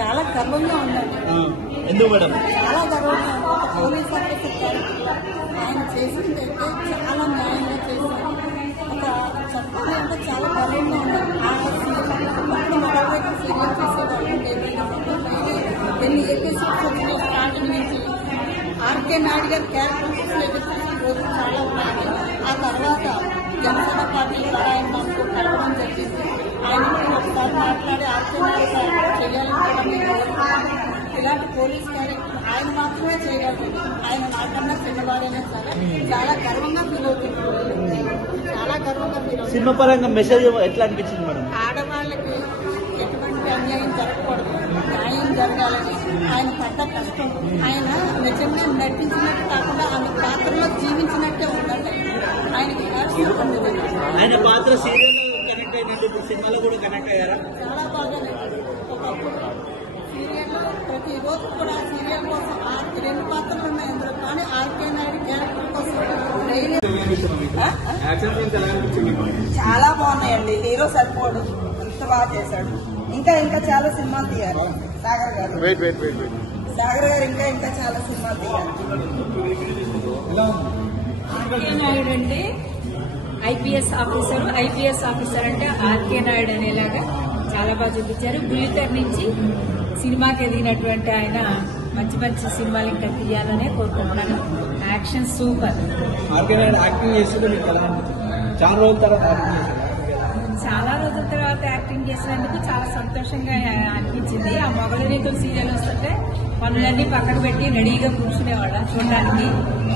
చాలా గర్వంగా ఉందండి. ఎందుకు మేడం? చాలా గర్వంగా ఉంది. ఒక పోలీస్ ఆఫీసర్ క్యారెక్టర్ ఆయన చేసింది అయితే చాలా న్యాయంగా చేశారు. ఒక చెప్పాలి అంటే చాలా గర్వంగా ఉందండి. ఆ మగవాళ్ళకి సీరియల్ చేసేవాళ్ళు ఎన్ని ఎపిసోడ్స్ వచ్చినాయి స్టార్టింగ్ నుంచి. ఆర్కే నాయుడు గారి క్యారెక్టర్ చూసిన ఎపిసోడ్స్ రోజు చాలా ఉన్నాయి. ఆ తర్వాత జనసేన పార్టీ ఆయన మనకు కలవడం జరిగింది. ఆయన ఒకసారి మాట్లాడి ఆర్కే నాయుడు క్యారెక్టర్ చేయాలని కూడా మేము కోరుకుంటున్నాం. ఇలాంటి పోలీస్ క్యారెక్టర్ ఆయన మాత్రమే చేయగలరు. ఆయన నాకన్నా చిన్నవాడైనా సరే చాలా గర్వంగా ఫీల్ అవుతుంది. చాలా గర్వంగా ఫీల్ అవుతుంది. సినిమా పరంగా మెసేజ్ ఎట్లా అనిపించింది మేడం? ఆడవాళ్ళకి ఎటువంటి అన్యాయం జరగకూడదు, న్యాయం జరగాలని ఆయన పడ్డ కష్టం ఆయన నిజంగా నటించినట్టు కాకుండా ఆమె పాత్రలో జీవించినట్టే ఉందండి. ఆయనకి ఆయన పాత్ర సీరియల్లో కనెక్ట్ అయ్యింది, ఇప్పుడు సినిమాలో కూడా కనెక్ట్ అయ్యారా? చాలా బాగా ఒకప్పుడు సీరియల్లో ప్రతిరోజు కూడా సీరియల్ కోసం రెండు పాత్రలు ఉన్నాయి అందులో. కానీ ఆర్కే నాయుడు క్యారెక్టర్ కోసం చాలా బాగున్నాయండి. హీరో సరిపోడు, ఎంత బాగా చేశాడు. ఇంకా ఇంకా చాలా సినిమాలు తీయాలి సాగర్ గారు. సాగర్ గారు ఇంకా చాలా సినిమాలు తీయాలి. ఆర్కే నాయుడు అంటే ఐపీఎస్ ఆఫీసర్ అంటే ఆర్కే నాయుడు అనేలాగా చాలా బాగా చూపించారు. బుల్లితెర నుంచి సినిమాకి ఎదిగినటువంటి ఆయన మంచి మంచి సినిమాలు ఇంకా తీయాలనే కోరుకుంటున్నాను. Action super. RK Naidu acting చేస్తుంటే చాలా రోజుల తర్వాత యాక్టింగ్ చేసినందుకు చాలా సంతోషంగా అనిపించింది. ఆ మొగలి రేకులు సీరియల్ వస్తుంటే పనులన్నీ పక్కన పెట్టి రెడీగా కూర్చునేవాళ్ళం చూడడానికి.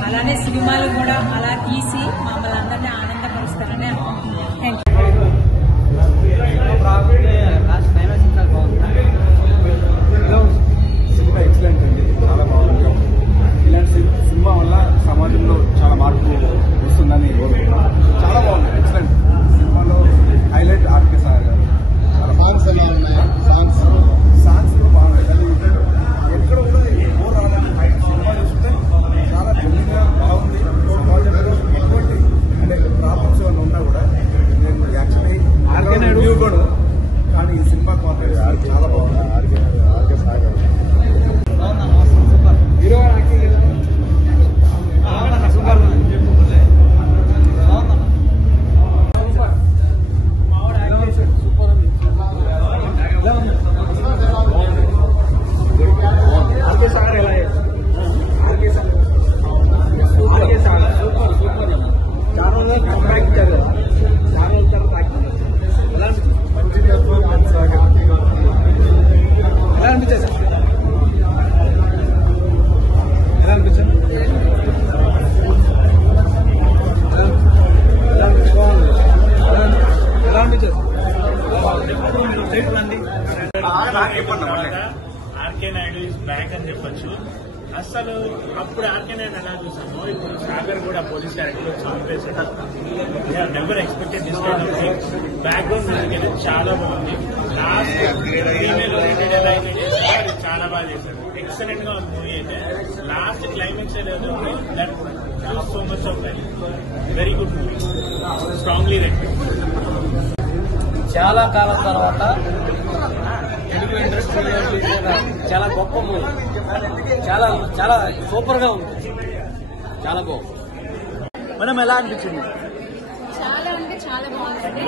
అలానే సినిమాలు కూడా అలా తీసి మమ్మల్ని అందరినీ ఆనందపరుస్తారని అనుకుంటున్నాను. థ్యాంక్ సినిమా ఎక్సలెంట్ అండి, చాలా బాగుంది. ఇలాంటి సినిమా వల్ల సమాజంలో చాలా మార్పు వస్తుందని కోరుకుంటున్నాం. చాలా బాగుంది, ఎక్సలెంట్. సినిమాలో హైలైట్ ఆర్కే సార్ గారు. చాలా సాంగ్స్ బాగున్నాయి. అది ఎక్కడ కూడా బోర్ రావడానికి సినిమా చూస్తే చాలా జల్లిగా బాగుంది. సమాజంలో ఎటువంటి అంటే ప్రాబ్లమ్స్ ఏమైనా ఉన్నా కూడా నేను యాక్చువల్లీ ఆర్కే నాయుడు కూడా, కానీ ఈ సినిమా కాంటెంట్ చాలా బాగుంది. ఆర్కే సార్ గారు hero acting RK Naidu is back అని చెప్పొచ్చు. అసలు అప్పుడు ఆర్కే నాయుడు ఎలా చూసామో ఇప్పుడు సాగర్ కూడా పోలీస్ క్యారెక్టర్ చంపేసాడు. Never expected this kind of things. Background music అనేది చాలా బాగుంది. లాస్ట్ ఫీమేల్ ఓరియంటెడ్ ఎలా అయితే చాలా బాగా చేశారు. ఎక్సలెంట్ గా ఉంది మూవీ అయితే. లాస్ట్ క్లైమాక్స్ ఏదైతే ఉందో that so much of very good movie, strongly rated. చాలా కాలం తర్వాత తెలుగు ఇండస్ట్రీలో చాలా గొప్ప మూవీ, చాలా చాలా సూపర్ గా ఉంది, చాలా బాగుంది. మనం ఎలా అనిపించింది? చాలా అంటే చాలా బాగుందండి.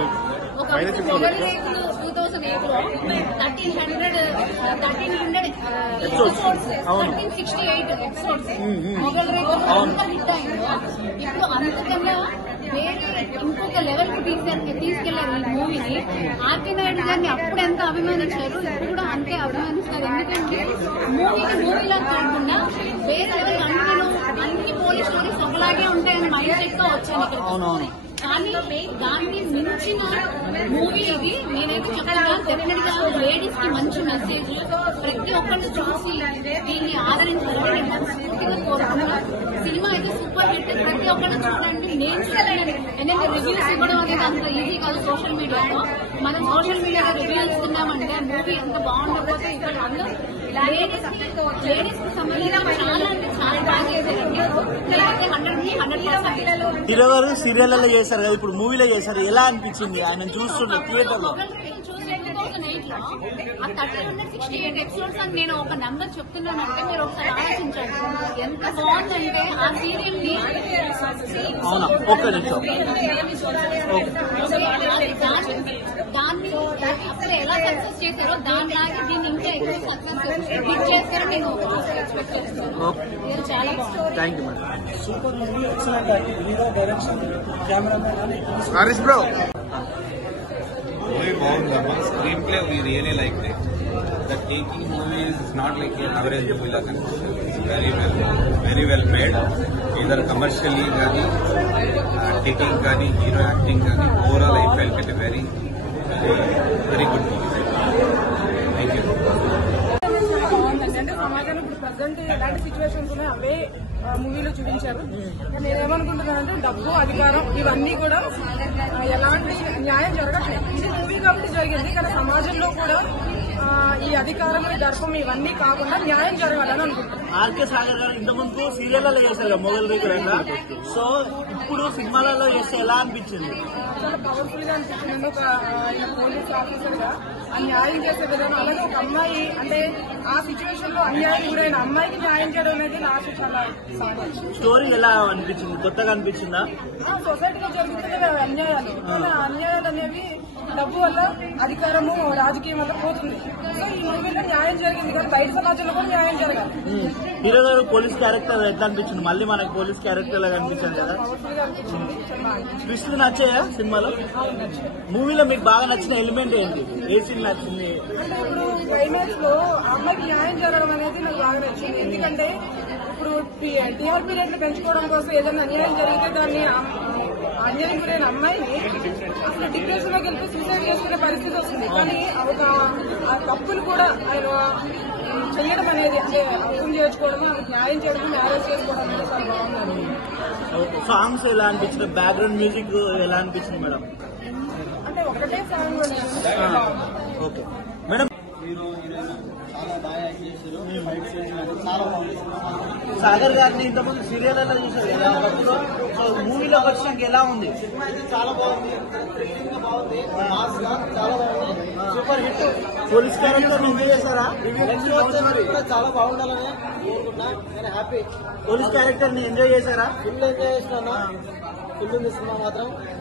ఒక మొగలి రేకులు 2008 లో 1368 ఎపిసోడ్స్ మొగలి రేకులు ఎంత హిట్ అయిందో ఇప్పుడు అంతకన్నా వేరే ఇంకొక లెవెల్ కి తీసుకెళ్లారు ఈ మూవీని. ఆర్కే నాయుడు గారిని అప్పుడు ఎంత అభిమానించారు, ఇప్పుడు కూడా అంతే అభిమానిస్తారు. ఎందుకంటే మూవీలా కాకుండా వేరే అన్ని పోలీస్ స్టోరీస్ ఒకలాగే ఉంటాయని మైండ్ సెట్ తో వచ్చాను ఇక్కడ. కానీ దాన్ని మించిన మూవీ ఇది. నేనైతే చెప్తున్నాను, డెఫినెట్ గా లేడీస్ కి మంచి మెసేజ్. ప్రతి ఒక్కరిని చూసి దీన్ని ఆదరించాలని నేను మనస్ఫూర్తిగా కోరుకుంటున్నాను. సినిమా అయితే సూపర్ హిట్, ప్రతి ఒక్కరిని చూడండి. నేను చూడండి, ఎందుకంటే రివ్యూస్ ఇవ్వడం అనేది అంత ఈజీ కాదు సోషల్ మీడియాలో. మనం సోషల్ మీడియాలో రివ్యూ ఇస్తున్నామంటే మూవీ ఎంత బాగుండకపోతే ఇక్కడ అందరూ లేడీస్ కు సంబంధించిన చాలా అంటే చాలా బాగా చేశారండి. 100% హీరో గారు సీరియల్లో చేశారు కదా, ఇప్పుడు మూవీలో చేశారు. ఎలా అనిపించింది ఆయన చూస్తుంటే థియేటర్ లో? దాంట్లో ఆ 1368 ఎపిసోడ్స్ అని నేను ఒక నెంబర్ చెప్తున్నానంటే మీరు ఒకసారి ఆలోచించండి. ఎంత బాగుందంటే ఆ సీరియల్ ని అవునా, ఒక్క నిమిషం. దాన్ని అసలు ఎలా సక్సెస్ చేశారో దానిలాగే దీన్ని ఇంకా ఎక్కువ సక్సెస్ హిట్ చేస్తారో నేను ఎక్స్పెక్ట్ చేస్తాను. ఇది చాలా బాగుంది. Thank you madam. Super movie, excellent acting, hero, direction, cameraman అని హరీష్ బ్రో Movie బాగుందమ్మా. Screen play we really liked it. The taking movie is not like an average movie la కనిపిస్తుంది. Very well made. Either commercially కానీ taking కానీ hero acting కానీ overall I felt it a very good movie. Thank you. బాగుందండి. అంటే సమాజంలో ఇప్పుడు present ఎలాంటి situations ఉన్నాయో అవే మూవీలో చూపించారు. నేనేమనుకుంటున్నానంటే డబ్బు, అధికారం ఇవన్నీ కూడా ఎలాంటి న్యాయం జరగట్లేదు. ఇది మూవీ కాబట్టి జరిగింది, కానీ సమాజంలో కూడా ఈ అధికారం, దర్పం ఇవన్నీ కాకుండా న్యాయం జరగాలని అనుకుంటున్నాను. ఆర్కే సాగర్ గారు ఇంతకుముందు సీరియళ్లలో చేశారు మొగల్ రేకులంగా. సో ఇప్పుడు సినిమాలలో చేస్తే ఎలా అనిపించింది? చాలా పవర్ఫుల్ గా అనిపించింది. ఒక పోలీస్ ఆఫీసర్ గా ఆ న్యాయం చేసే విధానం, అలాగే ఒక అమ్మాయి అంటే ఆ సిచ్యువేషన్ లో అన్యాయం గురైన అమ్మాయికి న్యాయం చేయడం అనేది నాకు చాలా సాధ్యం. స్టోరీ ఎలా అనిపించింది? కొత్తగా అనిపించిందా? సొసైటీలో జరుగుతున్న అన్యాయాలు, అన్యాయాలు అనేవి డబ్బు వల్ల, అధికారము, రాజకీయం వల్ల పోతుంది. సో ఈ మూవీలో న్యాయం జరిగింది, కానీ బయట సమాజంలో కూడా న్యాయం జరగాలి. హీరో గారు పోలీస్ క్యారెక్టర్ ఎట్లా అనిపించింది? మళ్ళీ మనకి పోలీస్ క్యారెక్టర్ లాగా అనిపించింది కదా. పవర్ఫుల్ గా అనిపించింది, చాలా బాగా ట్విస్ట్లు నచ్చాయా సినిమాలో? మూవీలో మీకు బాగా నచ్చిన ఎలిమెంట్ ఏంటి? ఏ సీన్ నచ్చింది? అంటే ఇప్పుడు క్లైమాక్స్ లో అమ్మాయికి న్యాయం జరగడం అనేది నాకు బాగా నచ్చింది. ఎందుకంటే ఇప్పుడు టీఆర్పీ రేట్లు పెంచుకోవడం కోసం ఏదైనా అన్యాయం జరిగితే దాన్ని అన్యాయం గురైన అమ్మాయిని అసలు డిప్రెషన్ లోకి వెళ్ళి సూసైడ్ చేసుకునే పరిస్థితి వస్తుంది. కానీ ఒక ఆ తప్పును కూడా ఆయన చెయ్యడం అనేది, అంటే అర్థం చేసుకోవడం, న్యాయం చేయడం, మ్యారేజ్ చేసుకోవడం అనేది చాలా బాగుంది. సాంగ్స్ ఎలా అనిపించింది? బ్యాక్గ్రౌండ్ మ్యూజిక్ ఎలా అనిపించింది మేడం? అంటే ఒకటే song okay madam. Hero, heroine చాలా బాగా యాక్ట్ చేశారు. ఫైట్ చేసినట్టు చాలా బాగుంది. సాగర్ గారిని ఇంతకుముందు సీరియల్లో చూసారు ఎలా ఉన్నప్పుడు. సో మూవీలోకి వచ్చినాక ఎలా ఉంది? సినిమా అయితే చాలా బాగుంది, థ్రిల్లింగ్ గా బాగుంది, మాస్ గా చాలా బాగుంది, super hit. Police character enjoy చేశారా? కూడా చాలా బాగుండాలని కోరుకున్నా. నేను హ్యాపీ. పోలీస్ క్యారెక్టర్ ని ఎంజాయ్ చేశారా? ఫుల్ ఎంజాయ్ చేస్తున్నా. ఫుల్ ఉంది సినిమా మాత్రం.